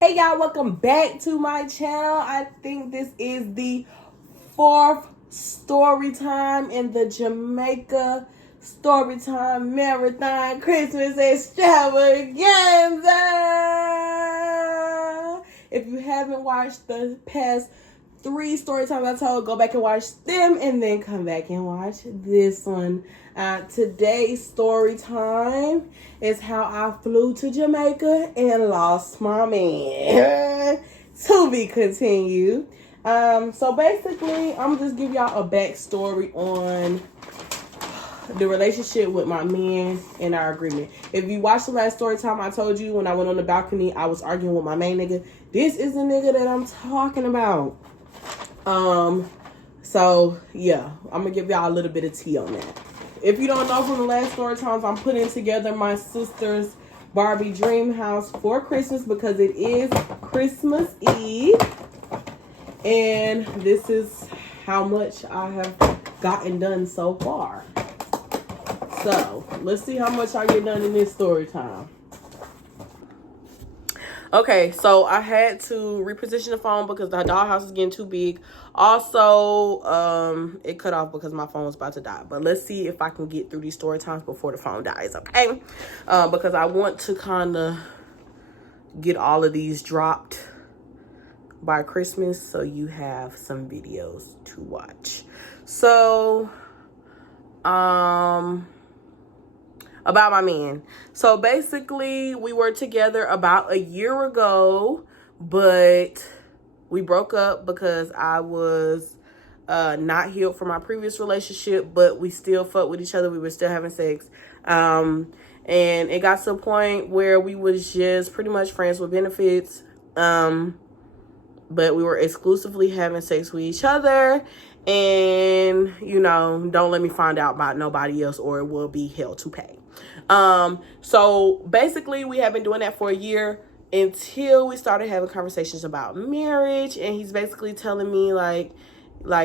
Hey y'all, welcome back to my channel. I think this is the fourth story time in the Jamaica Storytime Marathon Christmas Extravaganza. If you haven't watched the past three story times I told, go back and watch them and then come back and watch this one. Today's story time is how I flew to Jamaica and lost my man. To be continued. So basically, I'm just give y'all a backstory on the relationship with my man and our agreement. If you watched the last story time, I told you when I went on the balcony, I was arguing with my main nigga. This is the nigga that I'm talking about. So yeah, I'm gonna give y'all a little bit of tea on that. If you don't know from the last story times, I'm putting together my sister's Barbie dream house for Christmas because it is Christmas Eve. And this is how much I have gotten done so far. So let's see how much I get done in this story time. Okay, so I had to reposition the phone because the dollhouse is getting too big. Also, it cut off because my phone was about to die. But let's see if I can get through these story times before the phone dies, okay? Because I want to kind of get all of these dropped by Christmas so you have some videos to watch. So, about my man. So basically, we were together about a year ago, but we broke up because I was not healed from my previous relationship, but we still fucked with each other. We were still having sex. And it got to a point where we was just pretty much friends with benefits. But we were exclusively having sex with each other. And, you know, don't let me find out about nobody else or it will be hell to pay. So basically we have been doing that for a year until we started having conversations about marriage. And he's basically telling me like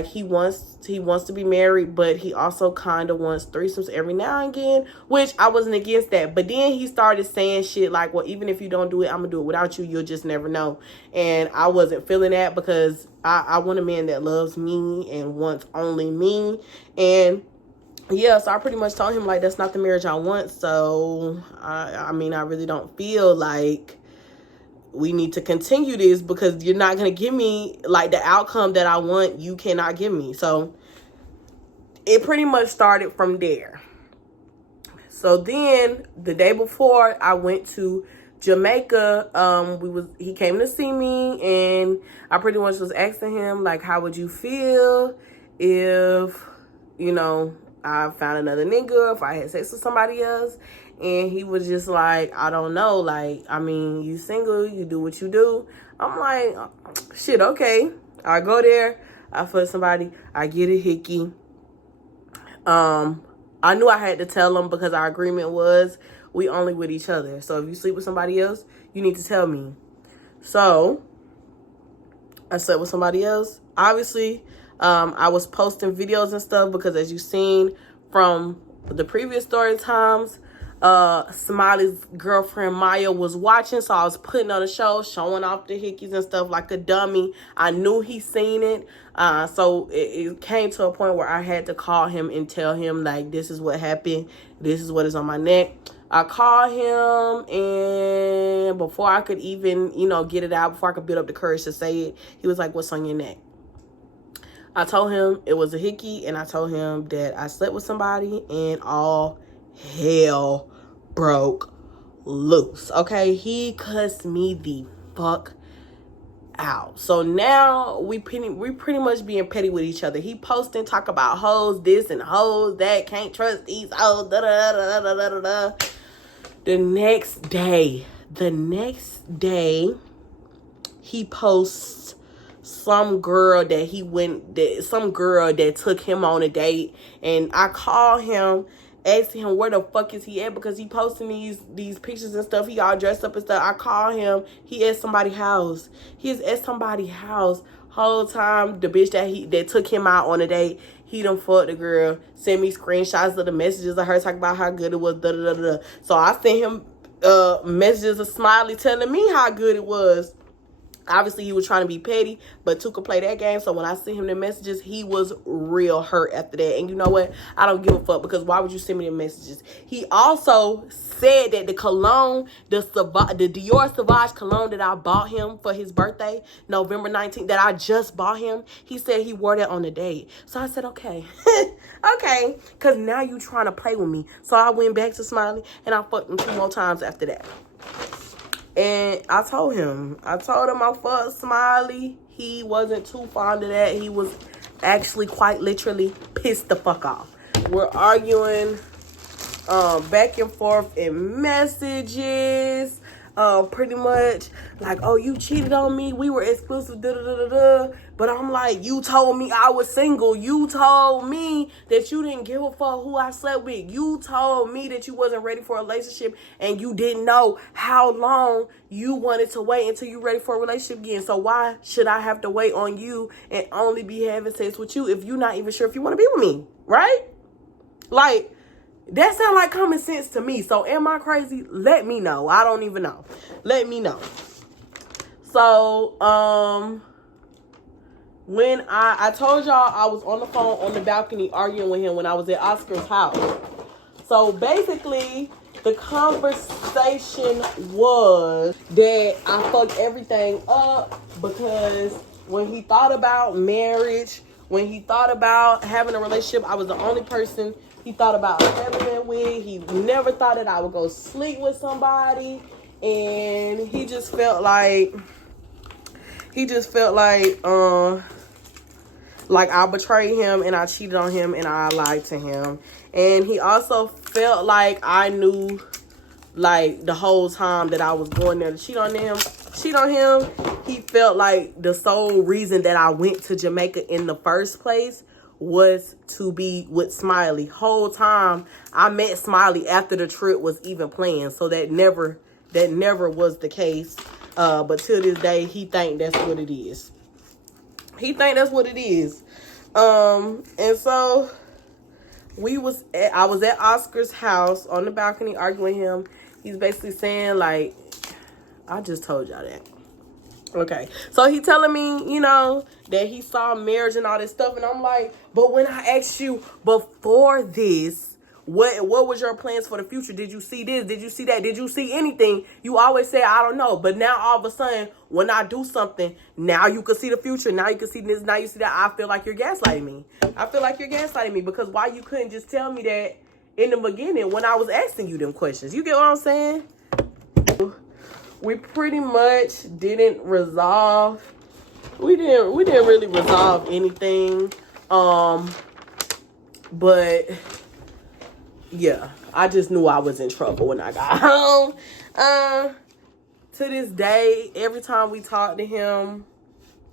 he wants to be married, but he also kind of wants threesomes every now and again, which I wasn't against that. But then he started saying shit like, well, even if you don't do it, I'm gonna do it without you. You'll just never know. And I wasn't feeling that because I want a man that loves me and wants only me. And yeah, so I pretty much told him like that's not the marriage I want. So I mean, I really don't feel like we need to continue this because you're not going to give me like the outcome that I want. You cannot give me. So it pretty much started from there. So then the day before I went to Jamaica, he came to see me and I pretty much was asking him like, how would you feel if, you know, I found another nigga, if I had sex with somebody else? And he was just like, I don't know. Like, I mean, you single, you do what you do. I'm like, shit, okay. I go there, I fuck somebody, I get a hickey. I knew I had to tell him because our agreement was we only with each other. So if you sleep with somebody else, you need to tell me. So I slept with somebody else. Obviously, I was posting videos and stuff because as you've seen from the previous story times, Smiley's girlfriend Maya was watching, so I was putting on a show, showing off the hickeys and stuff like a dummy. I knew he seen it, so it came to a point where I had to call him and tell him like, this is what happened, this is what is on my neck. I called him, and before I could even, you know, get it out, before I could build up the courage to say it, he was like, what's on your neck? I told him it was a hickey, and I told him that I slept with somebody, and all hell broke loose. Okay, he cussed me the fuck out. So now we pretty much being petty with each other. He posting, talk about hoes this and hoes that, can't trust these hoes, da da da da da da da. The next day, he posts some girl that took him on a date, and I call him, asking him where the fuck is he at because he posting these pictures and stuff. He all dressed up and stuff. I call him. He at somebody's house. He is at somebody's house. Whole time the bitch that took him out on a date, he done fucked the girl. Send me screenshots of the messages of her talking about how good it was. Da da da da. So I sent him messages of Smiley telling me how good it was. Obviously, he was trying to be petty, but Two could play that game. So when I sent him the messages, he was real hurt after that. And you know what? I don't give a fuck, because why would you send me the messages? He also said that the cologne, the Dior Sauvage cologne that I bought him for his birthday, November 19th, that I just bought him, he said he wore that on the date. So I said, okay. Okay. Because now you trying to play with me. So I went back to Smiley, and I fucked him 2 more times after that. And I told him I fucked Smiley. He wasn't too fond of that. He was actually quite literally pissed the fuck off. We're arguing back and forth in messages. Pretty much like, oh, you cheated on me. We were exclusive, da-da-da-da-da. But I'm like, you told me I was single. You told me that you didn't give a fuck who I slept with. You told me that you wasn't ready for a relationship, and you didn't know how long you wanted to wait until you ready for a relationship again. So why should I have to wait on you and only be having sex with you if you're not even sure if you want to be with me, right? Like, that sounds like common sense to me. So am I crazy? Let me know. I don't even know. Let me know. So, when I told y'all I was on the phone on the balcony arguing with him when I was at Oscar's house. So basically, the conversation was that I fucked everything up because when he thought about marriage, when he thought about having a relationship, I was the only person he thought about having it with. He never thought that I would go sleep with somebody. And he just felt like I betrayed him and I cheated on him and I lied to him. And he also felt like I knew, like, the whole time that I was going there to cheat on him. He felt like the sole reason that I went to Jamaica in the first place was to be with Smiley. Whole time I met Smiley after the trip was even planned. So that never was the case. But till this day, he think that's what it is. And so I was at Oscar's house on the balcony arguing with him. He's basically saying, like, I just told y'all that. Okay. So he telling me, that he saw marriage and all this stuff. And I'm like, but when I asked you before this, what was your plans for the future? Did you see this? Did you see that? Did you see anything? You always say, I don't know. But now all of a sudden, when I do something, now you can see the future. Now you can see this. Now you see that. I feel like you're gaslighting me. Because why you couldn't just tell me that in the beginning when I was asking you them questions? You get what I'm saying? We pretty much didn't resolve. We didn't really resolve anything. But yeah, I just knew I was in trouble when I got home. To this day, every time we talk to him,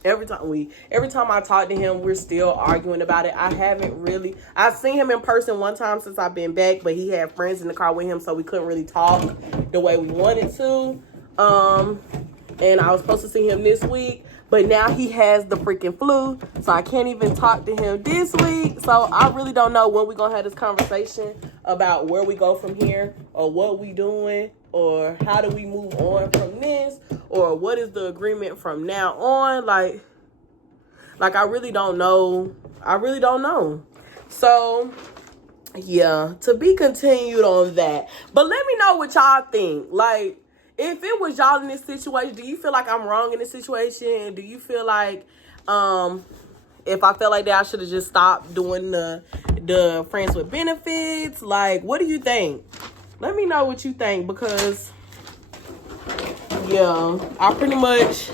every time I talk to him, we're still arguing about it. I've seen him in person one time since I've been back, but he had friends in the car with him, so we couldn't really talk the way we wanted to. And I was supposed to see him this week, but now he has the freaking flu, so I can't even talk to him this week. So I really don't know when we're going to have this conversation about where we go from here, or what we doing, or how do we move on from this, or what is the agreement from now on. Like I really don't know. So yeah, to be continued on that. But let me know what y'all think. Like, if it was y'all in this situation, do you feel like I'm wrong in this situation? Do you feel like if I felt like that, I should have just stopped doing the friends with benefits? Like, what do you think? Let me know what you think, because yeah, I pretty much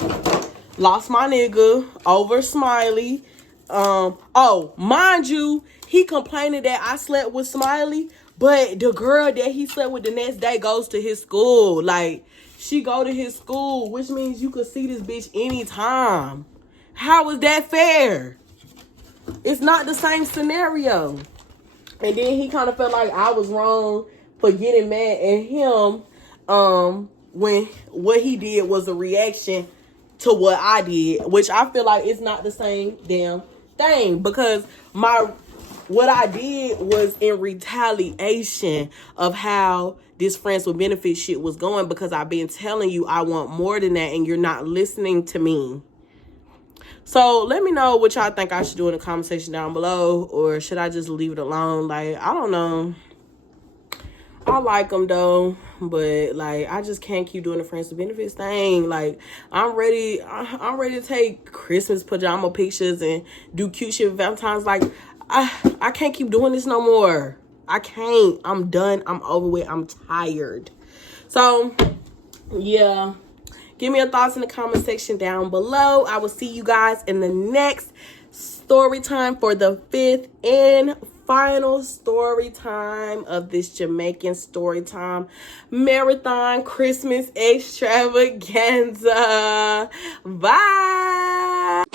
lost my nigga over Smiley. Oh, mind you, he complaining that I slept with Smiley, but the girl that he slept with the next day goes to his school. Like, she go to his school, which means you could see this bitch anytime. How is that fair? It's not the same scenario. And then he kind of felt like I was wrong for getting mad at him when what he did was a reaction to what I did, which I feel like it's not the same damn thing, because my what I did was in retaliation of how this friends with benefits shit was going, because I've been telling you I want more than that and you're not listening to me. So let me know what y'all think I should do in the comment section down below, or should I just leave it alone? Like, I don't know. I like them though, but like I just can't keep doing the friends with benefits thing. Like I'm ready to take Christmas pajama pictures and do cute shit with Valentine's. Like I can't keep doing this no more. I can't. I'm done. I'm over with. I'm tired. So yeah, give me your thoughts in the comment section down below. I will see you guys in the next story time for the 5th and final story time of this Jamaican story time marathon Christmas extravaganza. Bye.